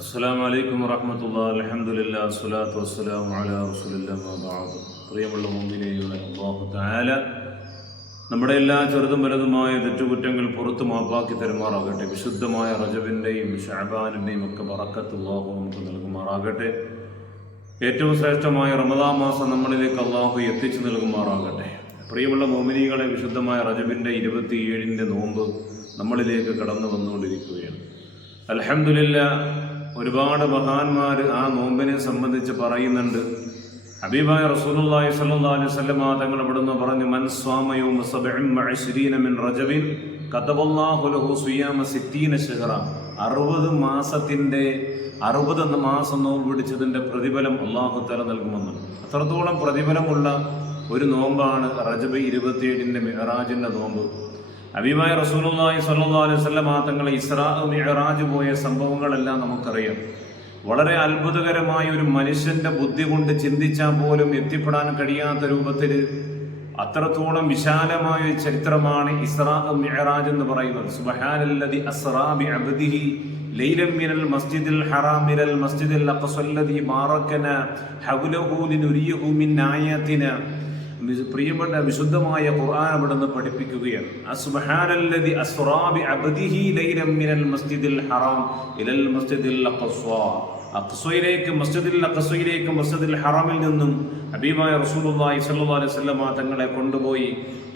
അസ്സലാമു അലൈക്കും വറഹ്മത്തുള്ളാഹി അൽഹംദുലില്ലാഹി വസ്സലാത്തു വസ്സലാമു അലാ റസൂലില്ലാഹി വബഅദ്. പ്രിയമുള്ള മുഅ്മിനീങ്ങളെ, അല്ലാഹു തആല നമ്മുടെ എല്ലാ ചെറുതും വലുതുമായ തെറ്റുകുറ്റങ്ങൾ പുറത്തു മാപ്പാക്കി തരുമാറാകട്ടെ. വിശുദ്ധമായ റജബിൻ്റെയും ശഅബാനിൻ്റെയും ഒക്കെ ബറക്കത്ത് അല്ലാഹു നമുക്ക് നൽകുമാറാകട്ടെ. ഏറ്റവും ശ്രേഷ്ഠമായ റമദാൻ മാസം നമ്മളിലേക്ക് അല്ലാഹു എത്തിച്ചു നൽകുമാറാകട്ടെ. പ്രിയമുള്ള മുഅ്മിനീങ്ങളെ, വിശുദ്ധമായ റജബിൻ്റെ 27 നോമ്പ് നമ്മളിലേക്ക് കടന്നു വന്നുകൊണ്ടിരിക്കുകയാണ്. അൽഹംദുലില്ലാഹ്, ഒരുപാട് മഹാന്മാർ ആ നോമ്പിനെ സംബന്ധിച്ച് പറയുന്നുണ്ട്. ഹബീബായ റസൂലുള്ളാഹി സ്വല്ലല്ലാഹു അലൈഹി വസല്ലം തങ്ങൾ ഇവിടുന്ന് പറഞ്ഞു, മൻ സ്വാമ യൗമ 27 മിൻ റജബിൻ കതബല്ലാഹു ലഹു സിയാമ 60 ശഹറ. 60 മാസം നോമ്പ് പിടിച്ചതിൻ്റെ പ്രതിഫലം അല്ലാഹു തആല നൽകുമെന്ന്. അത്രത്തോളം പ്രതിഫലമുള്ള ഒരു നോമ്പാണ് റജബ് 27 മിഅ്റാജിൻ്റെ നോമ്പ്. ഹബീബായ റസൂലുള്ളാഹി സ്വല്ലല്ലാഹു അലൈഹി വസല്ലം തങ്ങളെ ഇസ്രാ മിഅ്റാജ് പോയ സംഭവങ്ങളെല്ലാം നമുക്കറിയാം. വളരെ അത്ഭുതകരമായ ഒരു മനുഷ്യന്റെ ബുദ്ധി കൊണ്ട് ചിന്തിച്ചാൽ പോലും എത്തിപ്പെടാൻ കഴിയാത്ത രൂപത്തിൽ അത്രത്തോളം വിശാലമായ ഒരു ചരിത്രമാണ് ഇസ്രാ മിഅ്റാജ് എന്ന് പറയുന്നത്. സുബ്ഹാനല്ലദി അസ്റാ ബിഅബ്ദിഹി ലൈലൻ മിനൽ മസ്ജിദിൽ ഹറാം ഇലൽ മസ്ജിദിൽ അഖ്സല്ലദി ബാറകന ഹൗലഹു ലിനുരിയഹു മിൻ ആയാതിനാ. പ്രിയപ്പെട്ട വിശുദ്ധമായ ഖുർആൻ അവിടുന്ന് പഠിപ്പിക്കുകയാണ്. സുബ്ഹാനല്ലദി അസ്റാ ബിഅബ്ദിഹി ലൈലൻ മിനൽ മസ്ജിദിൽ ഹറാം ഇലൽ മസ്ജിദിൽ അഖ്സയിലേക്ക് മസ്ജിദിൽ ഹറാമിൽ നിന്നും ഹബീബായ റസൂലുള്ളാഹി സ്വല്ലല്ലാഹു അലൈഹി വസല്ലം തങ്ങളെ കൊണ്ടുപോയി.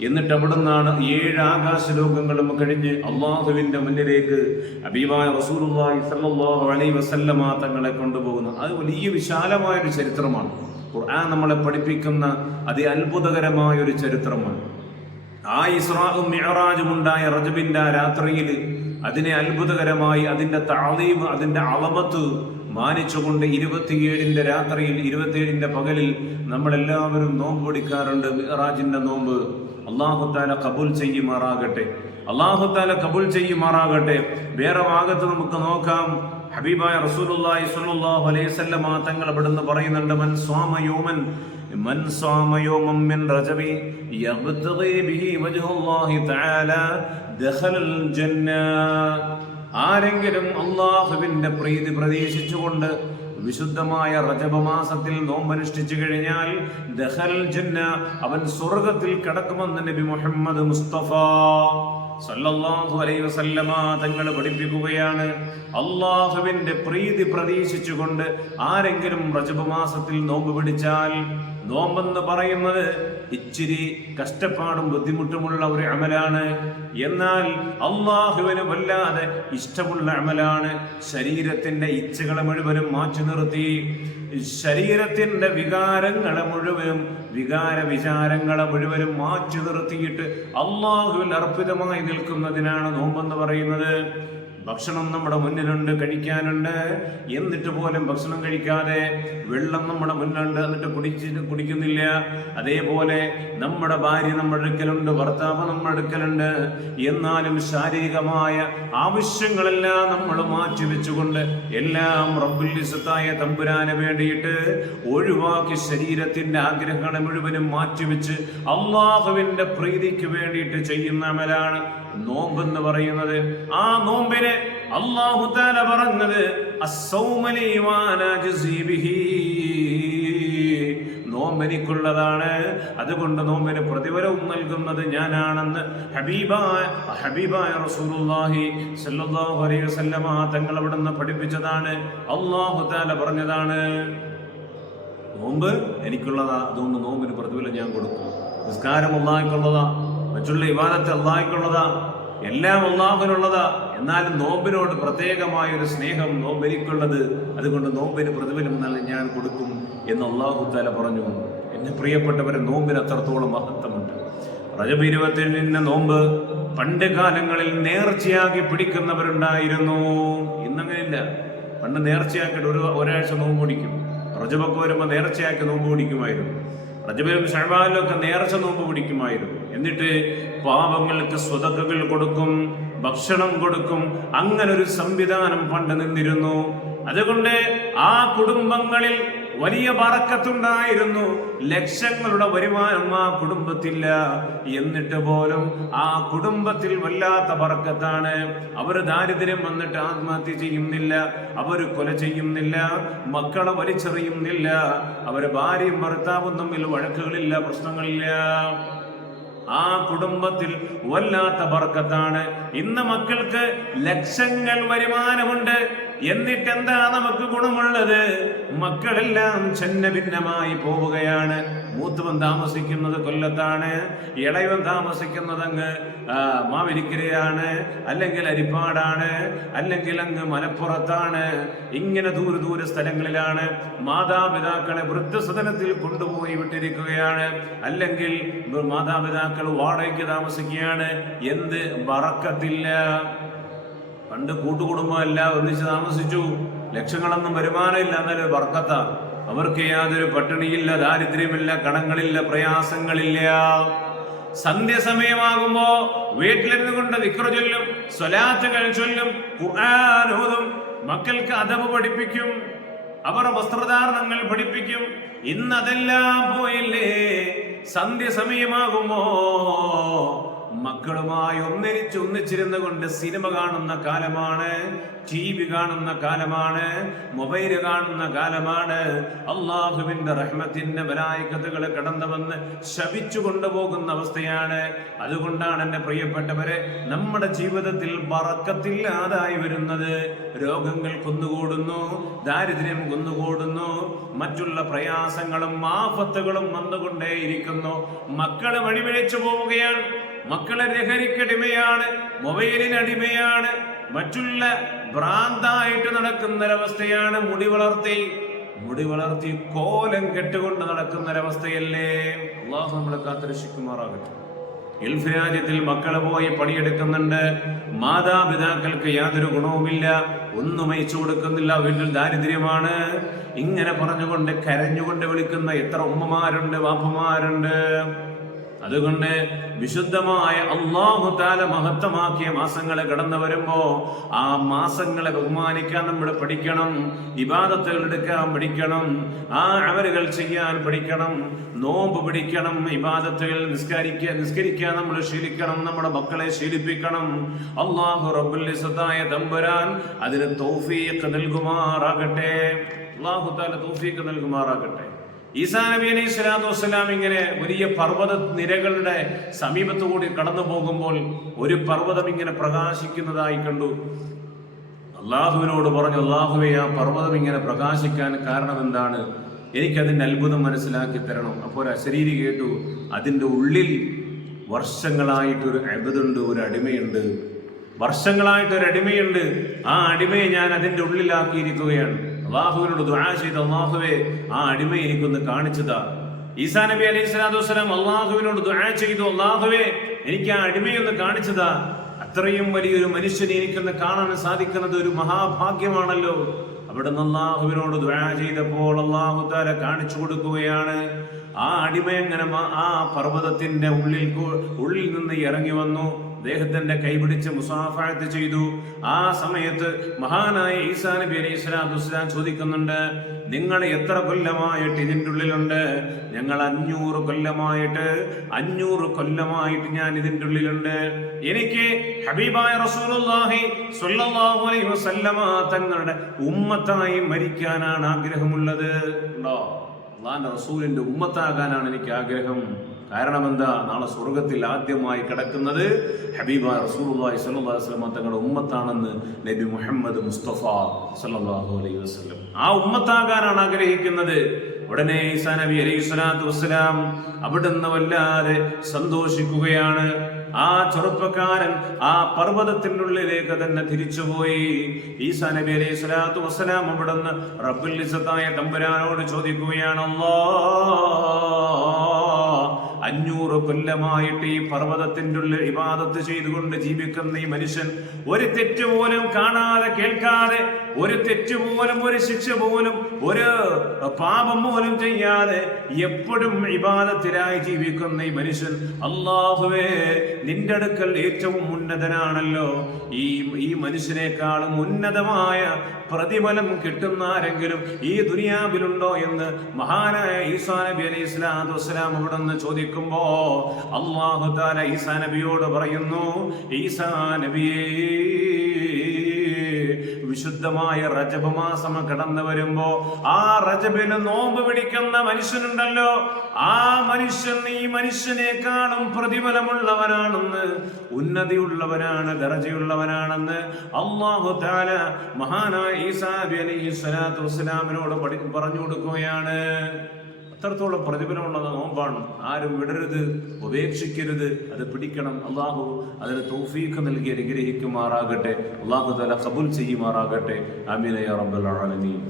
എന്നിട്ട് അവിടുന്നാണ് 7 ആകാശലോകങ്ങളും കഴിഞ്ഞ് അള്ളാഹുവിൻ്റെ മുന്നിലേക്ക് ഹബീബായ റസൂലുള്ളാഹി സ്വല്ലല്ലാഹു അലൈഹി വസല്ലം തങ്ങളെ കൊണ്ടുപോകുന്നത്. അത് വലിയ വിശാലമായൊരു ചരിത്രമാണ്. ഖുർആൻ നമ്മളെ പഠിപ്പിക്കുന്ന അത്ഭുതകരമായ ഒരു ചരിത്രമാണ്. ആ ഇസ്രാഉം മിഅ്റാജും ഉണ്ടായ റജബിന്റെ രാത്രിയിൽ അതിനെ അത്ഭുതകരമായി അതിന്റെ തഅളീം, അതിന്റെ അളമത്ത് മാനിച്ചുകൊണ്ട് 27 രാത്രിയിൽ 27 പകലിൽ നമ്മളെല്ലാവരും നോമ്പ് പിടിക്കാറുണ്ട്. മിഅ്റാജിന്റെ നോമ്പ് അല്ലാഹു തആല ഖബൂൽ ചെയ്യുമാറാകട്ടെ. വേറെ ഭാഗത്ത് നമുക്ക് നോക്കാം. ഹബീബായ റസൂലുള്ളാഹി സ്വല്ലല്ലാഹു അലൈഹി വസല്ലം തങ്ങൾ ഇവിടുന്ന് പറയുന്നുണ്ട്, മൻ സ്വാമ യൗമൻ മിൻ റജബി യബ്തഗി ബിഹി വജ്ഹുല്ലാഹി തആല ദഖലൽ ജന്ന. ആരെങ്കിലും അല്ലാഹുവിന്റെ പ്രീതി പ്രതീക്ഷിച്ചുകൊണ്ട് വിശുദ്ധമായ റജബ് മാസത്തിൽ നോമ്പനുഷ്ഠിച്ചു കഴിഞ്ഞാൽ ദഖലൽ ജന്ന, അവൻ സ്വർഗ്ഗത്തിൽ കടക്കുമെന്ന് നബി മുഹമ്മദ് മുസ്തഫ സല്ലല്ലാഹു അലൈഹി വസല്ലമ തങ്ങൾ പഠിപ്പിക്കുകയാണ്. അല്ലാഹുവിന്റെ പ്രീതി പ്രതീക്ഷിച്ചുകൊണ്ട് ആരെങ്കിലും റജബ് മാസത്തിൽ നോമ്പ് പിടിച്ചാൽ, നോമ്പെന്ന് പറയുന്നത് ഇച്ചിരി കഷ്ടപ്പാടും ബുദ്ധിമുട്ടുമുള്ള ഒരു അമലാണ്. എന്നാൽ അള്ളാഹുവിന് വല്ലാതെ ഇഷ്ടമുള്ള അമലാണ്. ശരീരത്തിന്റെ ഇച്ഛകളെ മുഴുവനും മാറ്റി നിർത്തി, ശരീരത്തിന്റെ വിചാരങ്ങളെ മുഴുവനും മാറ്റി നിർത്തിയിട്ട് അള്ളാഹുവിൽ അർപ്പിതമായി നിൽക്കുന്നതിനാണ് നോമ്പെന്ന് പറയുന്നത്. ഭക്ഷണം നമ്മുടെ മുന്നിലുണ്ട്, കഴിക്കാനുണ്ട്, എന്നിട്ട് പോലും ഭക്ഷണം കഴിക്കാതെ വെള്ളം നമ്മുടെ മുന്നിലുണ്ട്, എന്നിട്ട് കുടിക്കുന്നില്ല. അതേപോലെ നമ്മുടെ ഭാര്യ നമ്മുടെ അടുക്കലുണ്ട്, ഭർത്താവ് നമ്മുടെ അടുക്കലുണ്ട്, എന്നാലും ശാരീരികമായ ആവശ്യങ്ങളെല്ലാം നമ്മൾ മാറ്റിവെച്ചുകൊണ്ട് എല്ലാം റബ്ബുൽ ഇസ്സത്തായ തമ്പുരാന് വേണ്ടിയിട്ട് ഒഴിവാക്കി ശരീരത്തിന്റെ ആഗ്രഹങ്ങളെ മുഴുവനും മാറ്റിവെച്ച് അള്ളാഹുവിന്റെ പ്രീതിക്ക് വേണ്ടിയിട്ട് ചെയ്യുന്ന അമലാണ് നോമ്പെന്ന് പറയുന്നത്. ആ നോമ്പിനെ അല്ലാഹു തആല പറഞ്ഞത് അസ്സൗമലി വാനാ ജസീ ബിഹി, നോമ്പെനിക്കുള്ളതാണ്, അതുകൊണ്ട് നോമ്പിന് പ്രതിഫലവും നൽകുന്നത് ഞാനാണെന്ന് ഹബീബായ റസൂലുള്ളാഹി സ്വല്ലല്ലാഹു അലൈഹി വസല്ലം തങ്ങൾ അവിടുന്ന് പഠിപ്പിച്ചതാണ്. അല്ലാഹു തആല പറഞ്ഞതാണ്, നോമ്പ് എനിക്കുള്ളതാ, അതുകൊണ്ട് നോമ്പിന് പ്രതിഫലം ഞാൻ കൊടുക്കും. നിസ്കാരം അല്ലാഹുവിനുള്ളതാ, മറ്റുള്ള ഇബാദത്ത് അല്ലാഹുവിനുള്ളതാ, എല്ലാം അല്ലാഹുവിനുള്ളതാ. എന്നാലും നോമ്പിനോട് പ്രത്യേകമായ ഒരു സ്നേഹം നോമ്പെനിക്കുള്ളത്, അതുകൊണ്ട് നോമ്പിന് പ്രതിഫലം ഞാൻ കൊടുക്കും എന്ന് അല്ലാഹു തആല പറഞ്ഞു. എന്നെ പ്രിയപ്പെട്ടവരെ, നോമ്പിന് അത്രത്തോളം മഹത്വമുണ്ട്. റജബ് 27 നോമ്പ് പണ്ട് കാലങ്ങളിൽ നേർച്ചയാക്കി പിടിക്കുന്നവരുണ്ടായിരുന്നു. ഇന്നങ്ങനെയില്ല. പണ്ട് നേർച്ചയാക്കിയിട്ട് ഒരാഴ്ച നോമ്പ് പിടിക്കും. റജബൊക്കെ വരുമ്പോൾ നേർച്ചയാക്കി നോമ്പ് പിടിക്കുമായിരുന്നു. റജബിലും ശഅബാനിലും ഒക്കെ നേർച്ച നോമ്പ് പിടിക്കുമായിരുന്നു. എന്നിട്ട് പാവങ്ങൾക്ക് സ്വതക്കകൾ കൊടുക്കും, ഭക്ഷണം കൊടുക്കും. അങ്ങനെ ഒരു സംവിധാനം പണ്ട് നിന്നിരുന്നു. അതുകൊണ്ട് ആ കുടുംബങ്ങളിൽ വലിയ ബറക്കത്തുണ്ടായിരുന്നു. ലക്ഷങ്ങളുടെ വരുമാനം ആ കുടുംബത്തില്ല. എന്നിട്ട് പോലും ആ കുടുംബത്തിൽ വല്ലാത്ത ബറക്കത്താണ്. അവർ ദാരിദ്ര്യം വന്നിട്ട് ആത്മഹത്യ ചെയ്യുന്നില്ല, അവർ കൊല ചെയ്യുന്നില്ല, മക്കളെ വലിച്ചെറിയുന്നില്ല, അവര് ഭാര്യയും ഭർത്താവും തമ്മിൽ വഴക്കുകളില്ല, പ്രശ്നങ്ങളില്ല. ആ കുടുംബത്തിൽ വല്ലാത്ത ബർക്കത്താണ്. ഇന്ന് മക്കൾക്ക് ലക്ഷങ്ങൾ വരുമാനമുണ്ട്, എന്നിട്ട് എന്താ നമുക്ക് ഗുണമുള്ളത്? മക്കളെല്ലാം ഛന്ന ഭിന്നമായി പോവുകയാണ്. മൂത്തവൻ താമസിക്കുന്നത് കൊല്ലത്താണ്, ഇളയവൻ താമസിക്കുന്നത് അങ്ങ് മാവേലിക്കരയാണ്, അല്ലെങ്കിൽ അരിപ്പാടാണ്, അല്ലെങ്കിൽ അങ്ങ് മലപ്പുറത്താണ്. ഇങ്ങനെ ദൂര സ്ഥലങ്ങളിലാണ്. മാതാപിതാക്കളെ വൃദ്ധസദനത്തിൽ കൊണ്ടുപോയി വിട്ടിരിക്കുകയാണ്, അല്ലെങ്കിൽ മാതാപിതാക്കൾ വാടകയ്ക്ക് താമസിക്കുകയാണ്. എന്ത് ബറക്കത്തില്ല. പണ്ട് കൂട്ടുകുടുംബമല്ല, ഒന്നിച്ച് താമസിച്ചു, ലക്ഷങ്ങളൊന്നും വരുമാനമില്ല, എന്നാലും ബർക്കത്ത. അവർക്ക് യാതൊരു പട്ടിണിയില്ല, ദാരിദ്ര്യമില്ല, കടങ്ങളില്ല, പ്രയാസങ്ങളില്ല. സന്ധ്യ സമയമാകുമ്പോ വീട്ടിലിരുന്നു കൊണ്ട് ദിക്ർ ചൊല്ലും, സ്വലാത്തുകൾ ചൊല്ലും, ഖുർആൻ ഓതും, മക്കൾക്ക് അദബ് പഠിപ്പിക്കും, അവർ വസ്ത്രധാരണങ്ങൾ പഠിപ്പിക്കും. ഇന്നതെല്ലാം പോയില്ലേ? സന്ധ്യ സമയമാകുമ്പോ മക്കളുമായി ഒന്നിച്ചിരുന്നു കൊണ്ട് സിനിമ കാണുന്ന കാലമാണ്, TV കാണുന്ന കാലമാണ്, മൊബൈൽ കാണുന്ന കാലമാണ്. അള്ളാഹുവിന്റെ റഹ്മത്തിന്റെ മലായികത്തുകളെ കടന്നു വന്ന് ശപിച്ചു കൊണ്ടുപോകുന്ന അവസ്ഥയാണ്. അതുകൊണ്ടാണ് എന്റെ പ്രിയപ്പെട്ടവരെ, നമ്മുടെ ജീവിതത്തിൽ ബറക്കത്തില്ലാതായി വരുന്നത്. രോഗങ്ങൾ കുന്നുകൂടുന്നു, ദാരിദ്ര്യം കുന്നുകൂടുന്നു, മറ്റുള്ള പ്രയാസങ്ങളും ആഫത്തുകളും വന്നുകൊണ്ടേയിരിക്കുന്നു. മക്കള് വഴിപിഴച്ചു പോവുകയാണ്. മക്കളെ ലഹരിക്കടിമയാണ്, മൊബൈലിനടിമയാണ്, മറ്റുള്ള ഭ്രാന്തായിട്ട് നടക്കുന്നൊരവസ്ഥയാണ്. മുടി വളർത്തി കോലം കെട്ടുകൊണ്ട് നടക്കുന്നൊരവസ്ഥയല്ലേ? അള്ളാഹു നമ്മളെ കാത്തുരക്ഷിക്കുമാറാകട്ടെ. ഗൾഫ് രാജ്യത്തിൽ മക്കളെ പോയി പണിയെടുക്കുന്നുണ്ട്, മാതാപിതാക്കൾക്ക് യാതൊരു ഗുണവുമില്ല, ഒന്നും അയച്ചു കൊടുക്കുന്നില്ല, വീട്ടിൽ ദാരിദ്ര്യമാണ്. ഇങ്ങനെ പറഞ്ഞുകൊണ്ട് കരഞ്ഞുകൊണ്ട് വിളിക്കുന്ന എത്ര ഉമ്മമാരുണ്ട്, വാപ്പമാരുണ്ട്. അതുകൊണ്ട് വിശുദ്ധമായ അല്ലാഹു തആല മഹത്വമാക്കിയ മാസങ്ങളെ കടന്നു വരുമ്പോ ആ മാസങ്ങളെ ബഹുമാനിക്കാൻ നമ്മൾ പഠിക്കണം, ഇബാദത്തുകൾ എടുക്കാൻ പഠിക്കണം, ആ അമലുകൾ ചെയ്യാൻ പഠിക്കണം, നോമ്പ് പിടിക്കണം, ഇബാദത്തുകൾ നിസ്കരിക്കാൻ നമ്മൾ ശീലിക്കണം, നമ്മുടെ മക്കളെ ശീലിപ്പിക്കണം. അല്ലാഹു റബ്ബുൽ ഇസ്സത്തായ തമ്പുരാൻ അതിന് തൗഫീഖ് നൽകുമാറാകട്ടെ. അല്ലാഹു തആല തൗഫീഖ് നൽകുമാറാകട്ടെ. ഈസാ നബി അലൈഹി സ്വലാത്തു വസ്സലാം ഇങ്ങനെ വലിയ പർവ്വത നിരകളുടെ സമീപത്തുകൂടി കടന്നു പോകുമ്പോൾ ഒരു പർവ്വതം ഇങ്ങനെ പ്രകാശിക്കുന്നതായി കണ്ടു. അള്ളാഹുവിനോട് പറഞ്ഞു, അള്ളാഹുവേ, ആ പർവ്വതം ഇങ്ങനെ പ്രകാശിക്കാൻ കാരണം എന്താണ്? എനിക്കതിൻ്റെ അത്ഭുതം മനസ്സിലാക്കി തരണം. അപ്പോൾ അശരീരി കേട്ടു, അതിൻ്റെ ഉള്ളിൽ വർഷങ്ങളായിട്ടൊരു അബദുണ്ട്, ഒരു അടിമയുണ്ട്, വർഷങ്ങളായിട്ടൊരു അടിമയുണ്ട്. ആ അടിമയെ ഞാൻ അതിൻ്റെ ഉള്ളിലാക്കിയിരിക്കുകയാണ്. അള്ളാഹുവിനോട് ദുആ ചെയ്ത്, അള്ളാഹുവേ, ആ അടിമയെ എനിക്കൊന്ന് കാണിച്ചതാ. ഈസാ നബി അലൈഹി സ്വലാത്തു വസ്സലാം അള്ളാഹുവിനോട് ദുആ ചെയ്തു, അള്ളാഹുവേ, എനിക്ക് ആ അടിമയൊന്ന് കാണിച്ചതാ. അത്രയും വലിയൊരു മനുഷ്യനെ എനിക്കൊന്ന് കാണാൻ സാധിക്കുന്നത് ഒരു മഹാഭാഗ്യമാണല്ലോ. അവിടെ നിന്ന് അള്ളാഹുവിനോട് ദുആ ചെയ്തപ്പോൾ അള്ളാഹു തആല കാണിച്ചു കൊടുക്കുകയാണ്. ആ അടിമ എങ്ങനെ ആ പർവ്വതത്തിന്റെ ഉള്ളിൽ നിന്ന് ഇറങ്ങി വന്നു, അദ്ദേഹത്തിന്റെ കൈപിടിച്ച് മുസാഫഹത്ത് ചെയ്തു. ആ സമയത്ത് മഹാനായ ഈസാ നബി അലൈഹി സ്വലാത്തു വസ്സലാം ചോദിക്കുന്നുണ്ട്, നിങ്ങൾ എത്ര കൊല്ലമായിട്ട് ഇതിൻ്റെ ഉള്ളിലുണ്ട്? ഞങ്ങൾ 500 കൊല്ലമായിട്ട് ഞാൻ ഇതിൻ്റെ ഉള്ളിലുണ്ട്. എനിക്ക് ഹബീബായ റസൂലുള്ളാഹി സ്വല്ലല്ലാഹു അലൈഹി വസല്ലമ തങ്ങളുടെ ഉമ്മത്തായി മരിക്കാനാണ് ആഗ്രഹമുള്ളത്. ഉണ്ടോ? അല്ലാഹുവിന്റെ റസൂലിന്റെ ഉമ്മത്താകാനാണ് എനിക്ക് ആഗ്രഹം. കാരണം എന്താ? നാളെ സ്വർഗത്തിൽ ആദ്യമായി കിടക്കുന്നത് ഹബീബായ റസൂലുള്ളാഹി സ്വല്ലല്ലാഹു അലൈഹി വസല്ലം തങ്ങളുടെ ഉമ്മത്താണെന്ന് നബി മുഹമ്മദ് മുസ്തഫ സ്വല്ലല്ലാഹു അലൈഹി വസല്ലം. ആ ഉമ്മത്താകാനാണ് ആഗ്രഹിക്കുന്നത്. ഉടനെ ഈസാ നബി അലൈഹി സ്വലാത്തു വസ്സലാം അവിടുന്ന് വല്ലാതെ സന്തോഷിക്കുകയാണ്. ആ ചെറുപ്പക്കാരൻ ആ പർവ്വതത്തിന്റെ ഉള്ളിലേക്ക് തന്നെ തിരിച്ചുപോയി. ഈസാ നബി അലൈഹി സ്വലാത്തു വസ്സലാം അവിടുന്ന് റബ്ബുൽ ഇസ്സത്തായ തമ്പുരാനോട് ചോദിക്കുകയാണ്, അല്ലാഹ്, 500 കൊല്ലമായിട്ട് ഈ പർവ്വതത്തിന്റെ ഉള്ളിൽ ഇബാദത്ത് ചെയ്തുകൊണ്ട് ജീവിക്കുന്ന ഈ മനുഷ്യൻ ഒരു തെറ്റ് പോലും കാണാതെ കേൾക്കാതെ ഒരു തെറ്റ് പോലും, ഒരു ശിക്ഷ പോലും, ഒരു പാപം പോലും ചെയ്യാതെ എപ്പോഴും ഇബാദത്തിലായി ജീവിക്കുന്ന ഈ മനുഷ്യൻ, അല്ലാഹുവേ നിന്റെ അടുക്കൽ ഏറ്റവും ഉന്നതനാണല്ലോ, ഈ മനുഷ്യനേക്കാളും ഉന്നതമായ പ്രതിഫലം കിട്ടുന്ന ആരെങ്കിലും ഈ ദുനിയാവിലുണ്ടോ എന്ന് മഹാനായ ഈസാ നബി അലൈഹി സ്വലാത്തു വസ്സലാം അവിടെ നിന്ന് ചോദിക്കുമ്പോ അല്ലാഹു തആല ഈസാ നബിയോട് പറയുന്നു, ഈസാ നബിയേ, വിശുദ്ധമായ റജബ് മാസം കടന്നു വരുമ്പോ ആ റജബിന് നോമ്പ് പിടിക്കുന്ന മനുഷ്യനുണ്ടല്ലോ, ആ മനുഷ്യൻ ഈ മനുഷ്യനേക്കാളും പ്രതിഫലമുള്ളവനാണെന്ന്, ഉന്നതിയുള്ളവനാണ്, ദറജയുള്ളവനാണെന്ന് അല്ലാഹു തആല മഹാനായ ഈസാ നബി അലൈഹി സ്വലാത്തു വസ്സലാമിനോട് പറഞ്ഞു കൊടുക്കുകയാണ്. അത്രത്തോളം പ്രതിഫലമുള്ള നോമ്പാണ്. ആരും വിടരുത്, ഉപേക്ഷിക്കരുത്, അത് പിടിക്കണം. അള്ളാഹു അതിന് തൗഫീഖ് നൽകി അനുഗ്രഹിക്കുമാറാകട്ടെ. അള്ളാഹു തആല ഖബൂൽ ചെയ്യുമാറാകട്ടെ. ആമീൻ യാ റബ്ബൽ ആലമീൻ.